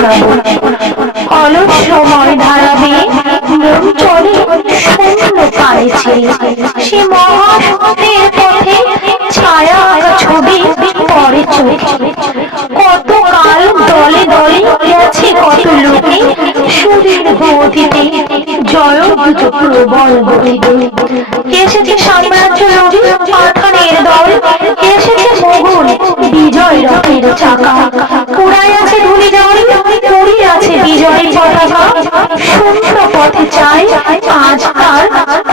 শোনাবো। অলস সময় ধারাবে মন চলে শূন্য পানে ছেড়ে, সে মহাশূন্যের পথে ছায়া আঁকা ছবি পরে চোখে। কত কাল দলে দলে গেছে কত লোকে সুদীর্ঘ অতীতে জয়দ্রুত প্রবল গতিতে। এসেছে সাম্রাজ্য লোভী পাঠানের দল, এসেছে মোগল বিজয় রথের চাকা। পুরাই আছে ধুলি জল, পুরি আছে বিজয় পতাকা। শূন্য পথে চাই আজ তার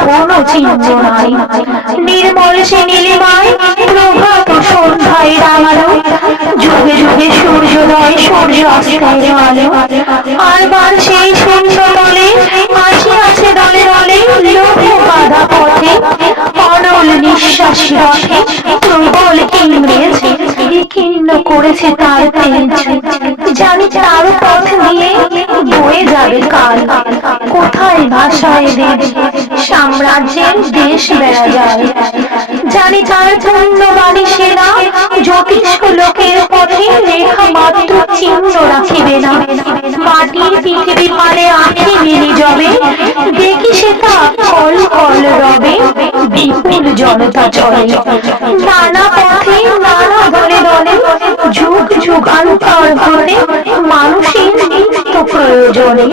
কোন চিহ্ন নাই। নির্মল সে নীলিমায় প্রভাত সন্ধ্যায় রাঙালো, যুগে যুগে সূর্যোদয় সূর্যাস্তের আলো। আরবার সেই শূন্য তলে আসিয়াছে দলে দলে লোক বাধা পথে, অনল নিঃশ্বাস রথে প্রবল ইংরেজ বিকীর্ণ করেছে তার তেজ। জানি তার পথ দিয়ে বয়ে যাবে কাল, কোথায় ভাষায় দেব সাম্রাজ্যের দেশ বেড়া যায়। জানি তার পুণ্যবাণী সেনা জ্যোতিষ্ক লোকের পথে রেখা মাত্র চিহ্ন রাখিবে না। মাটির পৃথিবী পারে আঁখি মিলি যাবে, দেখি সে তা কল কল রবে। বিপুল জনতা চলে নানা পথে নানা দলে দলে, যুগ যুগান্তর হতে মানুষের নিত্য প্রয়োজনে।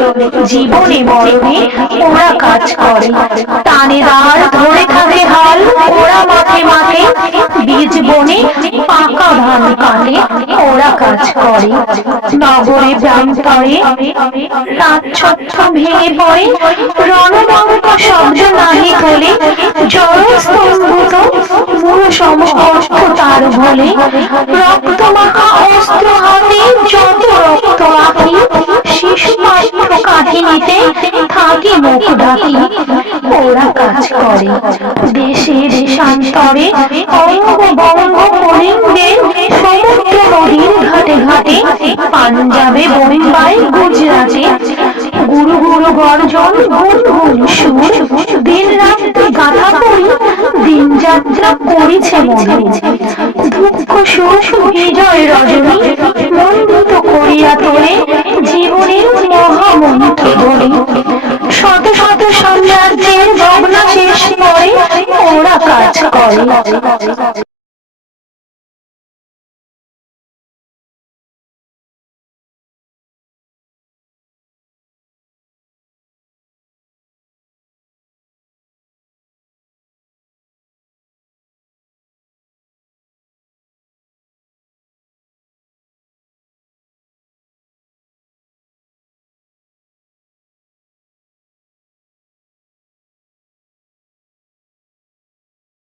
জীবনে মরণে ওরা কাজ করে, টানে দাঁড় ধরে থাকে হাল। ওরা মাঠে মাঠে বীজ বনে পাকা ধান কাটে, ওরা কাজ করে। নগরে প্রান্তরে রাজছত্র ভেঙে পড়ে, রণডঙ্ক শব্দ নাহি তোলে। জড়স্তম্ভূত পুরো সমস্ত তার ভোলে, রক্ত মাখা অস্ত্র হাতে যত রক্ত আঁকি। শিশুপাঠ্য কাহিনীতে থাকে মুখ ঢাকি, ওরা কাজ করে দেশে দেশান্তরে। অঙ্গ বঙ্গ কলিঙ্গে সমুদ্র নদীর ঘাটে ঘাটে, পাঞ্জাবে বোম্বাই গুজরাটে গুরু গুরু গর্জন গুন গুন সুর। দিন রাত গাথা করি দিন যাত্রা করেছে মনে, দুঃখ সুখ বিজয় রজনী মণ্ডিত করিয়া তোলে জীবনের মহামন্ত্র ধরে। শত শত সাম্রাজ্যের ভগ্নাশেষ করে ওরা কাজ করে।